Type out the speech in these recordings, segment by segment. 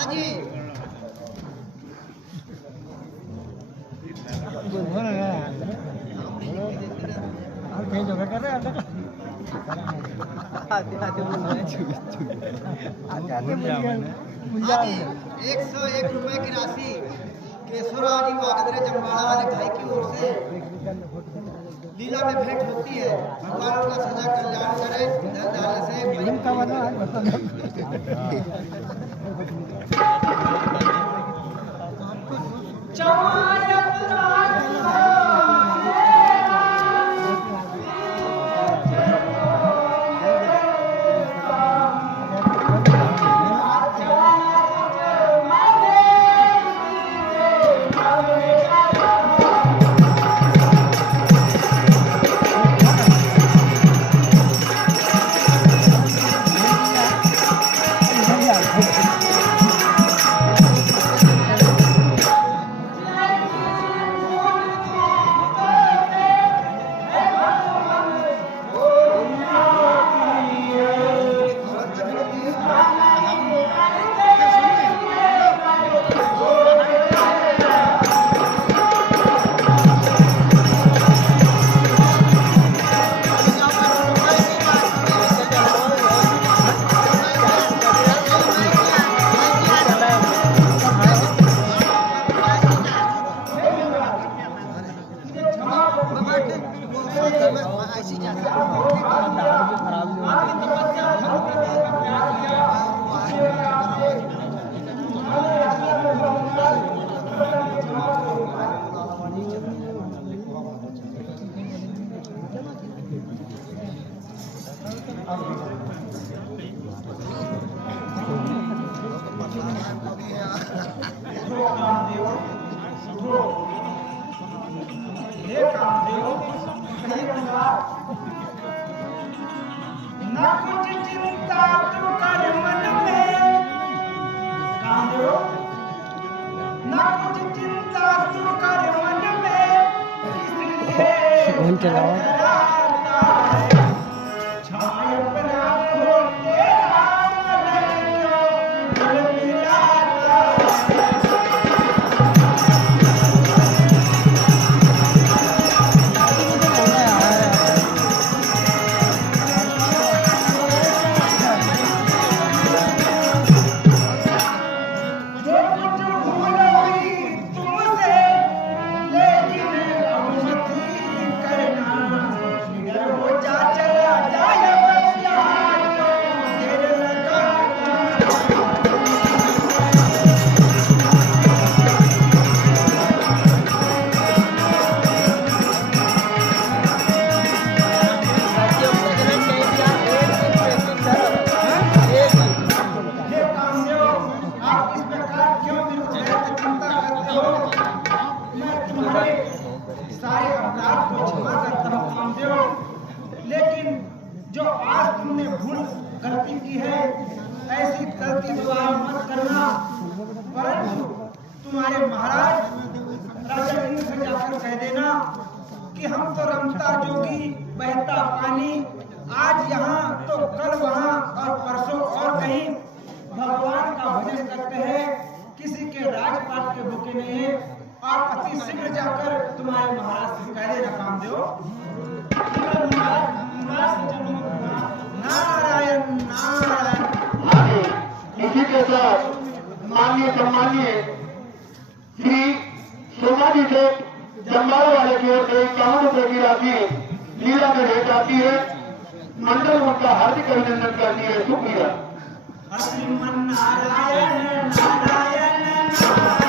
जी कहीं जगह कर रहे हैं आते 101 रुपए की राशि केशवराज वागदरे जमवाड़ा वाले भाई की ओर से लीला में भेंट होती है। भगवान उनका सदा कल्याण करे। धन धान्य से उनके अलावा लेकिन जो आज तुमने भूल गलती की है, ऐसी गलती दोबारा मत करना। परंतु तुम्हारे महाराज राजा इंद्र से जाकर कह देना कि हम तो रमता जोगी बहता पानी, आज यहाँ तो कल वहाँ और परसों और कहीं भगवान का भजन करते हैं, किसी के राजपाट के भूखे नहीं है। आप अति शीघ्र जाकर तुम्हारे महाराज से कह देना कामदेव। नारायण नारायण। आगे इसी के साथ माननीय सम्मानीय श्री सोमाजी से जमवाड़ा वाले की ओर से 51 रुपए की राशि लीला में भेंट आती है। मंडल उनका हार्दिक अभिनंदन करती है। शुक्रिया। श्रीमन नारायण नारायण नारायण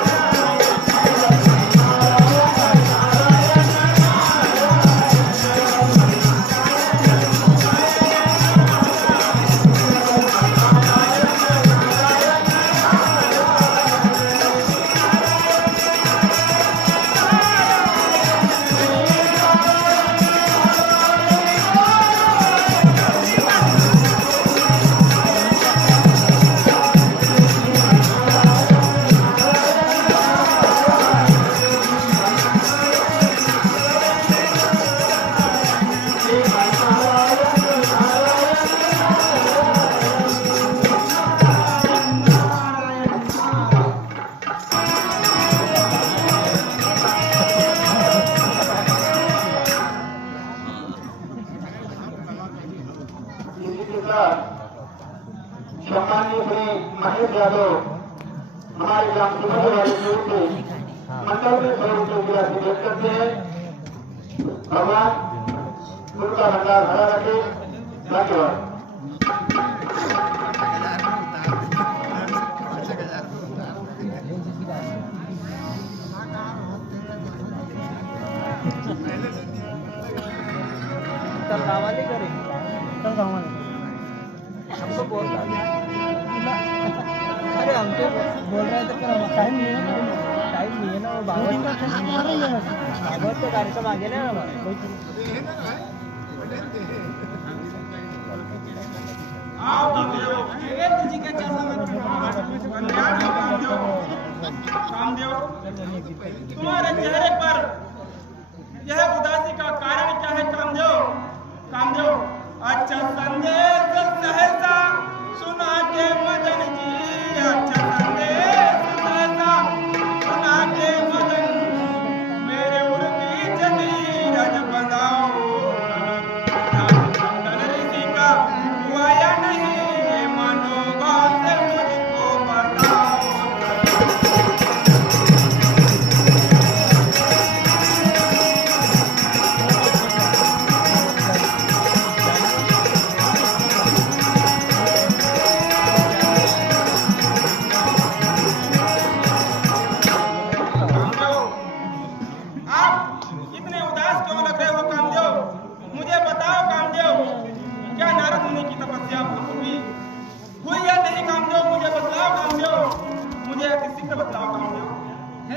देख सकते हैं। भगवान उनका भंडार भरा रखे। धन्यवाद। कल दावाली करेंगे, कल दावाली हमको बोल रहा है। अरे हमसे बोल रहे थे कि टाइम नहीं है ना, वो बाबा तो कार्यक्रम आगे ना जी के चरणों में कामदेव, तुम्हारे चेहरे पर यह उदासी का कारण क्या है कामदेव? कामदेव, अच्छा संदेश सहसा सुना के मदन जी, अच्छा संदेश सहसा सुना के मदन, मेरे उर्मी जनी रज बंधाओ, मंडल ऋषि का हुआ या नहीं, ये मानो बात मुझको बताओ।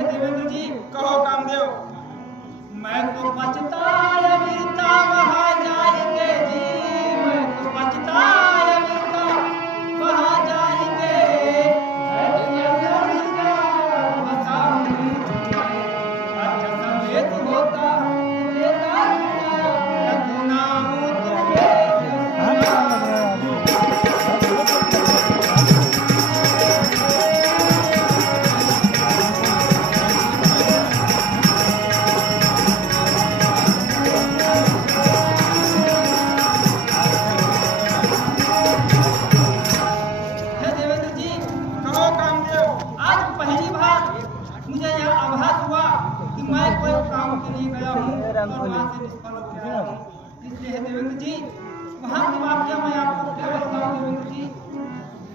देवेंद्र जी, कहो कामदेव। मैं तो पछताया मिलता वहाँ जाएंगे जी, मैं तो पछताया मिलता वहाँ जाएंगे, अच्छा समेत होता इसलिए देवेंद्र जी, वहाँ की बात क्या मैं आपको क्या बताऊं देवेंद्र जी?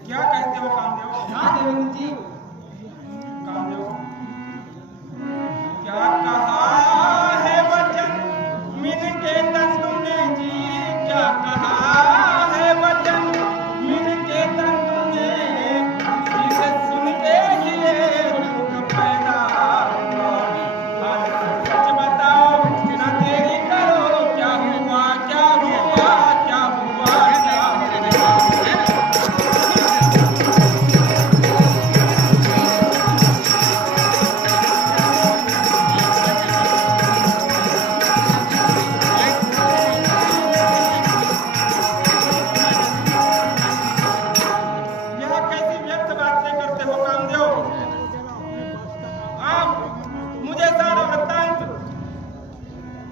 क्या कहते हो कामदेव? हाँ देवेंद्र जी। कामदेव, क्या कहा है वचन मिन के तन तुमने जी, क्या कहा है वचन मिन के तन तुमने, जिसे सुन के ही दुख पैदा हुआ, सच बताओ ना तेरी करो, क्या हुआ क्या हुआ क्या हुआ क्या हुआ?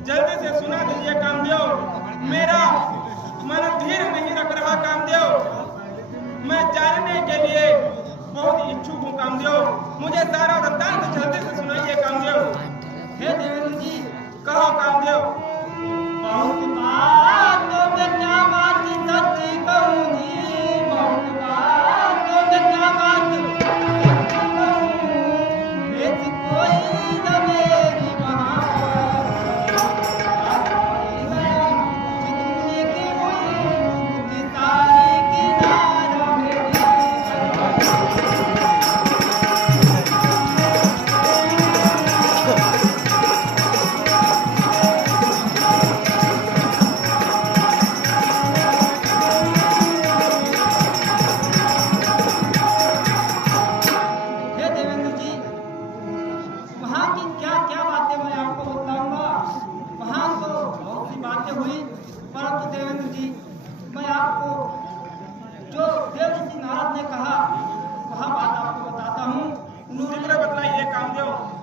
जल्दी से सुना दीजिए कामदेव। मेरा मन धीर नहीं रख रहा कामदेव, मैं जानने के लिए बहुत इच्छुक हूँ कामदेव। मुझे सारा वृत्तांत जल्दी से सुनाइए कामदेव। हे देवेंद्र जी, कहो कामदेव। बहुत बातों में क्या बात सच्ची कहूँ जी, बहुत बातों में क्या बात सच्ची कहूँ, बेच कोई न मेरी वहाँ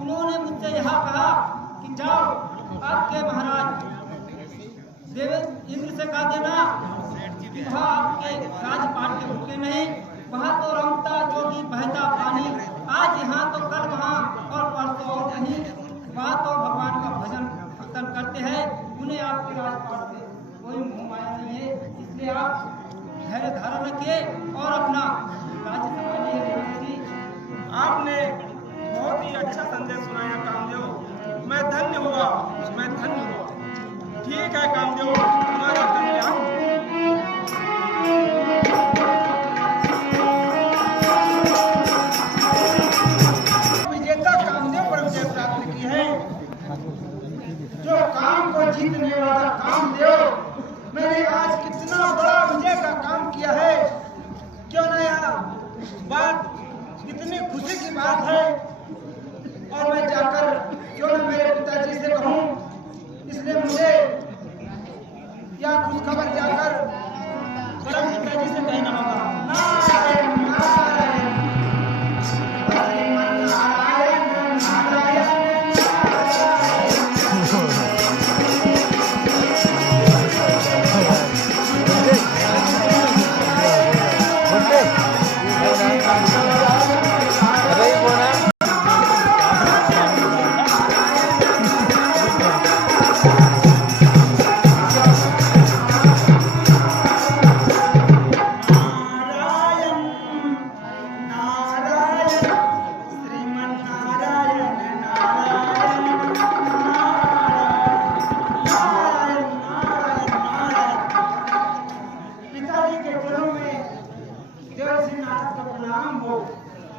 उन्होंने मुझसे यह कहा कि जाओ आपके महाराज देवेंद्र इंद्र से कह देना कि वहाँ आपके राजपाट के भूखे नहीं, वहाँ तो रमता जोगी बहता पानी, आज यहाँ तो कल वहाँ और परसों और कहीं। वहाँ तो भगवान का भजन कीर्तन करते हैं, उन्हें आपके राजपाट से कोई मोह माया नहीं है। इसलिए आप धैर्य धारण रखिए और अपना राज्य संभालिए। आपने बहुत ही अच्छा संदेश सुनाया कामदेव, मैं धन्य हुआ, मैं धन्य हुआ। ठीक है कामदेव, तुम्हारा कल्याण। विजेता कामदेव पर विजय प्राप्त की है, जो काम को जीतने वाला कामदेव। मैंने आज कितना बड़ा विजय का काम किया है, क्यों ना यह बात इतनी खुशी की बात है। और मैं जाकर क्यों न मेरे पिताजी से कहूँ, इसलिए मुझे यह खुशखबर जाकर परम पिताजी से कहना होगा। नारायण नारायण नारायण नारायण नारायण।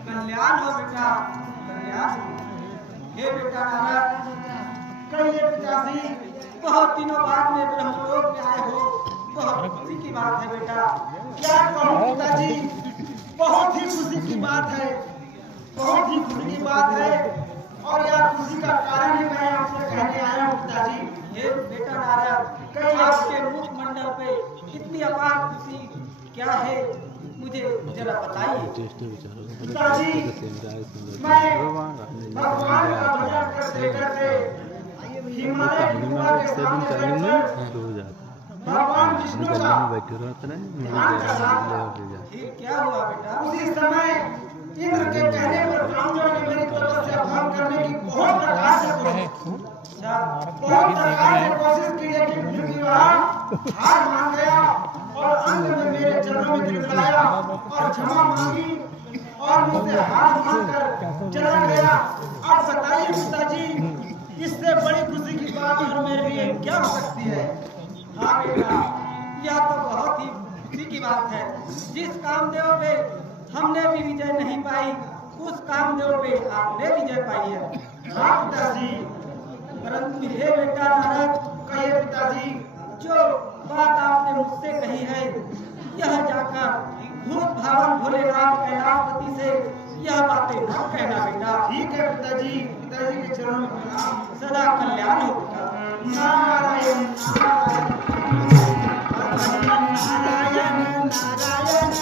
कल्याण हो बेटा, कल्याण। हे बेटा नारद, कहिए पिताजी, बहुत दिनों बाद में ब्रह्मलोक में आए हो, बहुत खुशी की बात है बेटा। क्या कहूँ पिताजी, बहुत ही खुशी की बात है, बहुत ही खुशी की बात है। और यह खुशी का कारण ही मैं आपसे कहने आया हूँ पिताजी। हे बेटा नारद, कहीं आपके मुख मंडल पे इतनी अपार खुशी क्या है, मुझे जरा बताइए। पिताजी, मैं भगवान का भजन करते करते हिमालय की गुफा के सामने बैठकर भगवान विष्णु का ध्यान कर रहा था। क्या हुआ बेटा? उसी समय इंद्र के कहने पर कामदेव ने मेरी तपस्या भंग करने की बहुत प्रकार से कोशिश की, लेकिन फिर भी वह हार मान गया और अंत में मेरे चरणों में गिड़गिड़ाया और क्षमा मांगी और मुझसे हार मांगकर चला गया। अब बताइए पिताजी, इससे बड़ी खुशी की बात और मेरे लिए क्या हो सकती है? हाँ बेटा, यह तो बहुत ही खुशी की बात है। जिस कामदेव पे हमने भी विजय नहीं पाई, उस कामदेव पे आपने विजय पाई है। हाँ पिताजी। परंतु हे बेटा नारद, कहिए पिताजी। जो बात आपने मुझसे कही है, यह जाकर भूत भावन भोलेनाथ कैलाशपति से यह बातें न कहना बेटा। ठीक है पिताजी, पिताजी के चरणों में प्रणाम। सदा कल्याण हो बेटा। नारायण नारायण नारायण नारायण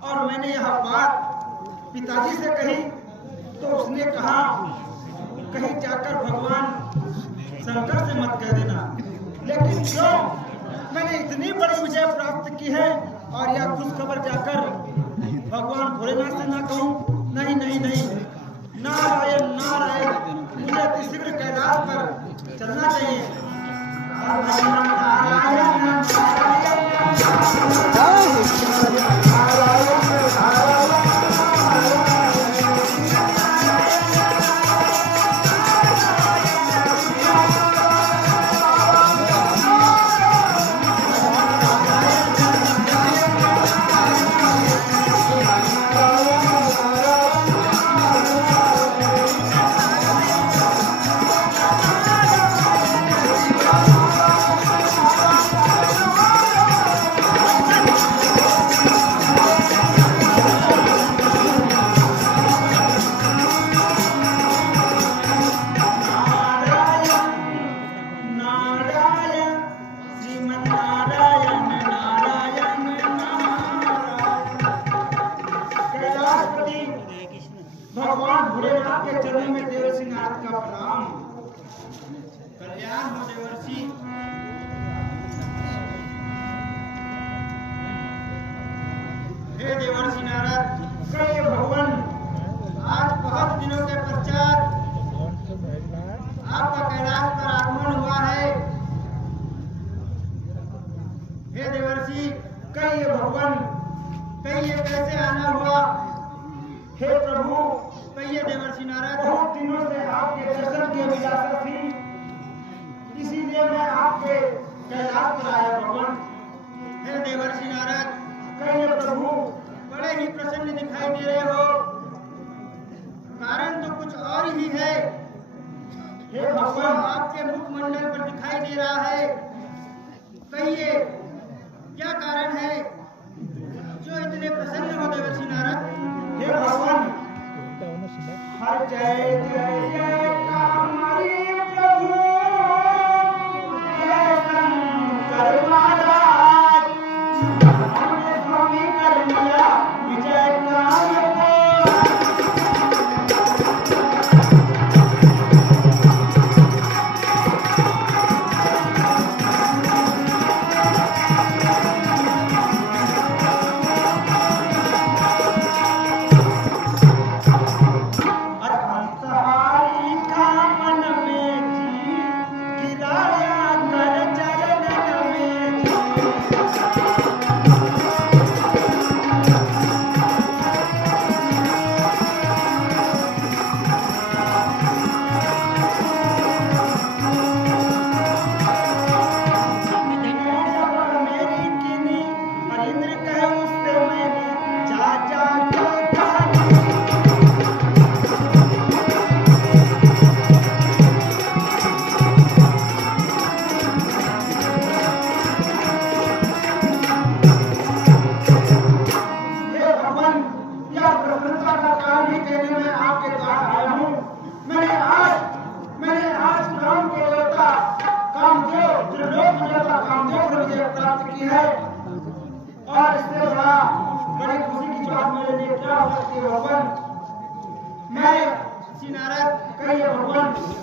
और मैंने यह बात पिताजी से कही तो उसने कहा, कहीं जाकर भगवान शंकर से मत कह देना। लेकिन क्यों, मैंने इतनी बड़ी विजय प्राप्त की है और यह खुश खबर जाकर भगवान भोलेनाथ से ना कहूँ। नहीं नहीं नहीं, नारायण नारायण, मुझे शीघ्र कैलाश पर चलना चाहिए। भगवान भोलेनाथ के चरणों में देवर्षि नारद का प्रणाम। कल्याण हो देवर्षि। हे देवर्षि नारद, कहे भगवान, आज बहुत दिनों के पश्चात आपका कैलाश पर आगमन हुआ है। हे देवर्षि, कहिए भगवान, कहिए कैसे आना हुआ। हे प्रभु, कहिए देवर्षि नारद। बहुत दिनों से आपके दर्शन की अभिलाषा थी, इसीलिए मैं आपके कैलाश पर आया भगवान। हे देवर्षि नारद, कहिए प्रभु, बड़े ही प्रसन्न दिखाई दे रहे हो, कारण तो कुछ और ही है। हे भगवान, आपके मुखमंडल पर दिखाई दे रहा है, कहिए क्या कारण है जो इतने प्रसन्न हो देवर्षि नारद। हे भगवान, हर जय जय जय